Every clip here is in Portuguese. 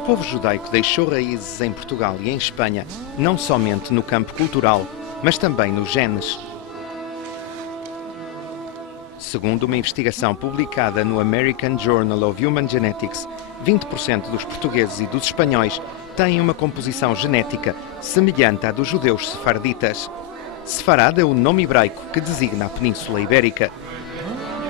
povo judaico deixou raízes em Portugal e em Espanha, não somente no campo cultural, mas também nos genes. Segundo uma investigação publicada no American Journal of Human Genetics, 20% dos portugueses e dos espanhóis têm uma composição genética semelhante à dos judeus sefarditas. Sefarad é o nome hebraico que designa a Península Ibérica.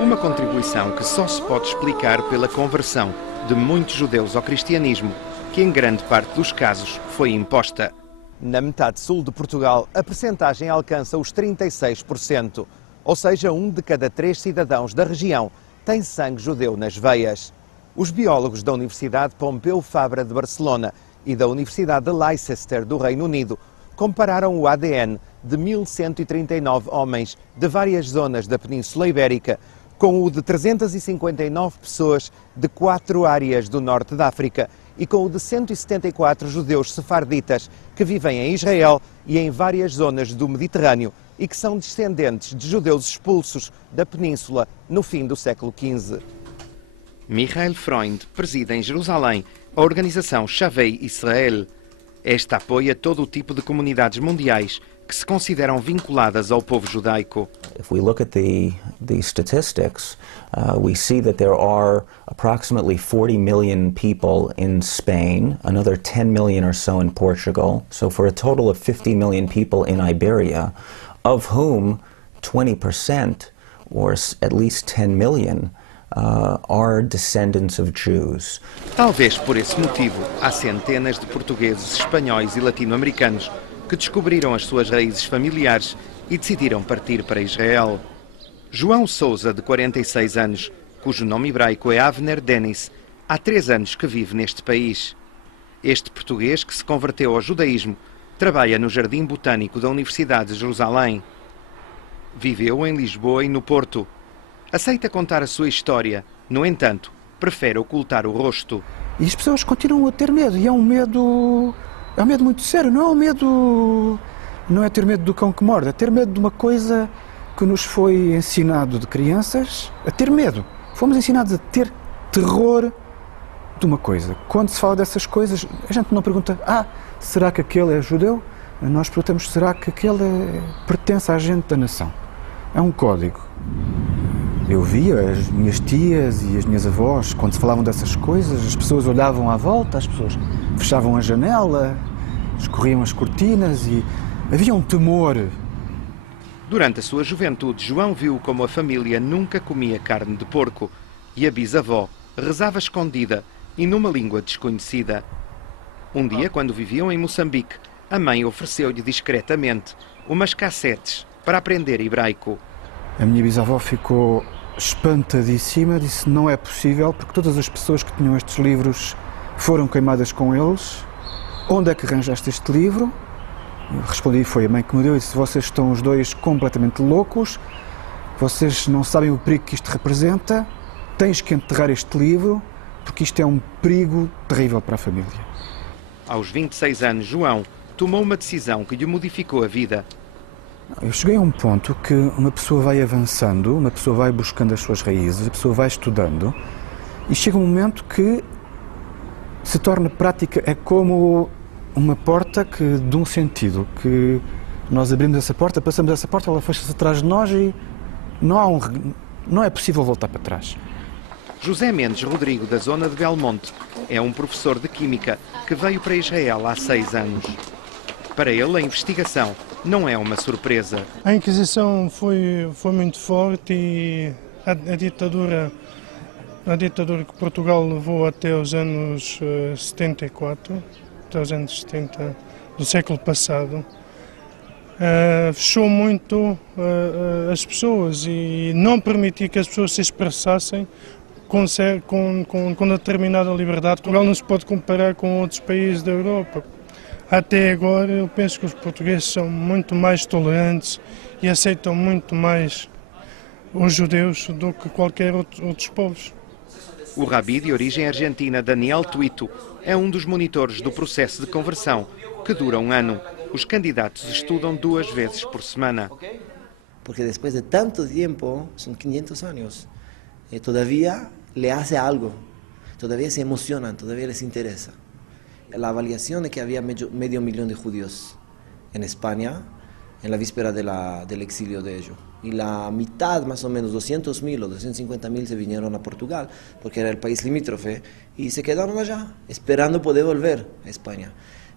Uma contribuição que só se pode explicar pela conversão de muitos judeus ao cristianismo, que em grande parte dos casos foi imposta. Na metade sul de Portugal, a percentagem alcança os 36%, ou seja, 1 de cada 3 cidadãos da região tem sangue judeu nas veias. Os biólogos da Universidade Pompeu Fabra de Barcelona e da Universidade de Leicester do Reino Unido compararam o ADN de 1.139 homens de várias zonas da Península Ibérica com o de 359 pessoas de 4 áreas do norte da África e com o de 174 judeus sefarditas que vivem em Israel e em várias zonas do Mediterrâneo e que são descendentes de judeus expulsos da península no fim do século XV. Michael Freund preside em Jerusalém a organização Shavei Israel. Esta apoia todo o tipo de comunidades mundiais que se consideram vinculadas ao povo judaico. If we look at the statistics, we see that there are approximately 40 million people in Spain, another 10 million or so in Portugal, so for a total of 50 million people in Iberia, of whom 20%, or at least 10 million, are descendants of Jews. Talvez por esse motivo, há centenas de portugueses, espanhóis e latino-americanos que descobriram as suas raízes familiares e decidiram partir para Israel. João Souza, de 46 anos, cujo nome hebraico é Avner Denis, há 3 anos que vive neste país. Este português, que se converteu ao judaísmo, trabalha no Jardim Botânico da Universidade de Jerusalém. Viveu em Lisboa e no Porto. Aceita contar a sua história, no entanto, prefere ocultar o rosto. E as pessoas continuam a ter medo, e é um medo muito sério, não é ter medo do cão que morde, é ter medo de uma coisa que nos foi ensinado de crianças a ter medo. Fomos ensinados a ter terror de uma coisa. Quando se fala dessas coisas, a gente não pergunta, será que aquele é judeu? Nós perguntamos, será que aquele pertence à gente da nação? É um código. Eu via as minhas tias e as minhas avós, quando se falavam dessas coisas, as pessoas olhavam à volta, as pessoas fechavam a janela, escorriam as cortinas e havia um temor. Durante a sua juventude, João viu como a família nunca comia carne de porco e a bisavó rezava escondida e numa língua desconhecida. Um dia, quando viviam em Moçambique, a mãe ofereceu-lhe discretamente umas cassetes para aprender hebraico. A minha bisavó ficou espantadíssima, disse não é possível, porque todas as pessoas que tinham estes livros foram queimadas com eles. Onde é que arranjaste este livro? Eu respondi, foi a mãe que me deu, e disse, vocês estão os dois completamente loucos, vocês não sabem o perigo que isto representa, tens que enterrar este livro, porque isto é um perigo terrível para a família. Aos 26 anos, João tomou uma decisão que lhe modificou a vida. Eu cheguei a um ponto que uma pessoa vai avançando, uma pessoa vai buscando as suas raízes, a pessoa vai estudando e chega um momento que se torna prática, é como uma porta de um sentido, que nós abrimos essa porta, passamos essa porta, ela fecha-se atrás de nós e não é possível voltar para trás. José Mendes Rodrigo, da zona de Belmonte, é um professor de Química que veio para Israel há 6 anos. Para ele, a investigação não é uma surpresa. A Inquisição foi muito forte e a ditadura que Portugal levou até os anos 74, até os anos 70 do século passado, fechou muito as pessoas e não permitia que as pessoas se expressassem com determinada liberdade. Portugal não se pode comparar com outros países da Europa. Até agora, eu penso que os portugueses são muito mais tolerantes e aceitam muito mais os judeus do que qualquer outros povos. O rabi de origem argentina, Daniel Tuito, é um dos monitores do processo de conversão, que dura 1 ano. Os candidatos estudam 2 vezes por semana. Porque depois de tanto tempo, são 500 anos, todavía le hace algo, todavía se emocionan, todavía les interesa. la avaliación es que había medio millón de judíos en España en la víspera del exilio de ellos. Y la mitad, más o menos, 200.000 o 250.000 se vinieron a Portugal, porque era el país limítrofe, y se quedaron allá, esperando poder volver a España.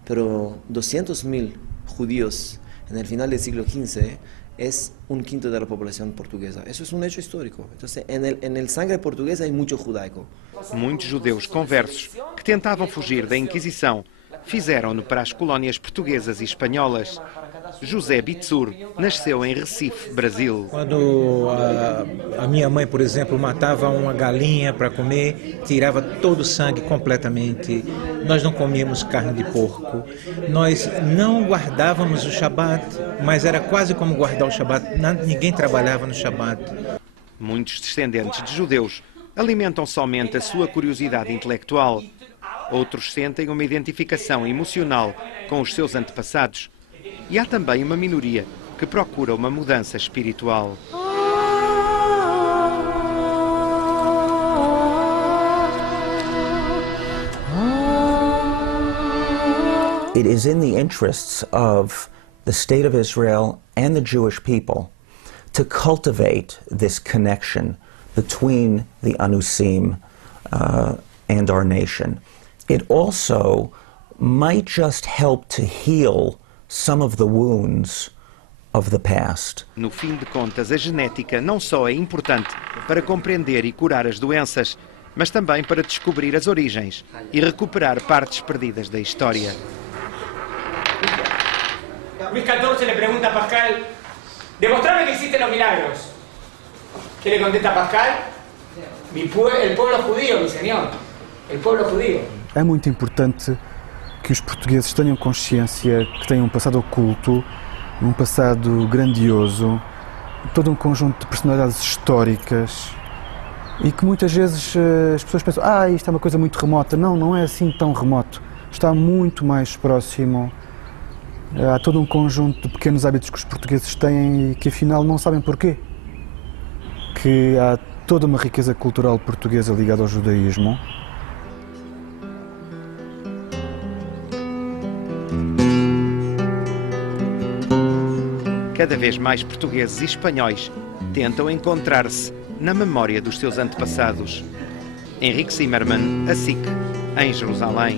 Pero 200.000 judíos en el final del siglo XV es un quinto de la población portuguesa. Eso es un hecho histórico. Entonces, en el sangre portuguesa hay mucho judaico. Muitos judeus conversos que tentavam fugir da Inquisição fizeram-no para as colónias portuguesas e espanholas. José Bitsur nasceu em Recife, Brasil. Quando a minha mãe, por exemplo, matava uma galinha para comer, tirava todo o sangue completamente. Nós não comíamos carne de porco. Nós não guardávamos o Shabat, mas era quase como guardar o Shabat. Ninguém trabalhava no Shabat. Muitos descendentes de judeus alimentam somente a sua curiosidade intelectual. Outros sentem uma identificação emocional com os seus antepassados. E há também uma minoria que procura uma mudança espiritual. It is in the interests of the State of Israel and the Jewish people to cultivate this connection between the Anusim and our nation. It also might just help to heal some of the wounds of the past. No fim de contas, a genética não só é importante para compreender e curar as doenças, mas também para descobrir as origens e recuperar partes perdidas da história. Luis XIV le pregunta a Pascal, demostrame que existen los milagros. ¿Qué le contesta Pascal? El pueblo judío, mi señor. El pueblo judío. É muito importante que os portugueses tenham consciência que têm um passado oculto, um passado grandioso, todo um conjunto de personalidades históricas e que muitas vezes as pessoas pensam isto é uma coisa muito remota. Não, não é assim tão remoto. Está muito mais próximo. Há todo um conjunto de pequenos hábitos que os portugueses têm e que afinal não sabem porquê. Que há toda uma riqueza cultural portuguesa ligada ao judaísmo. Cada vez mais portugueses e espanhóis tentam encontrar-se na memória dos seus antepassados. Henrique Zimmermann, a SIC, em Jerusalém.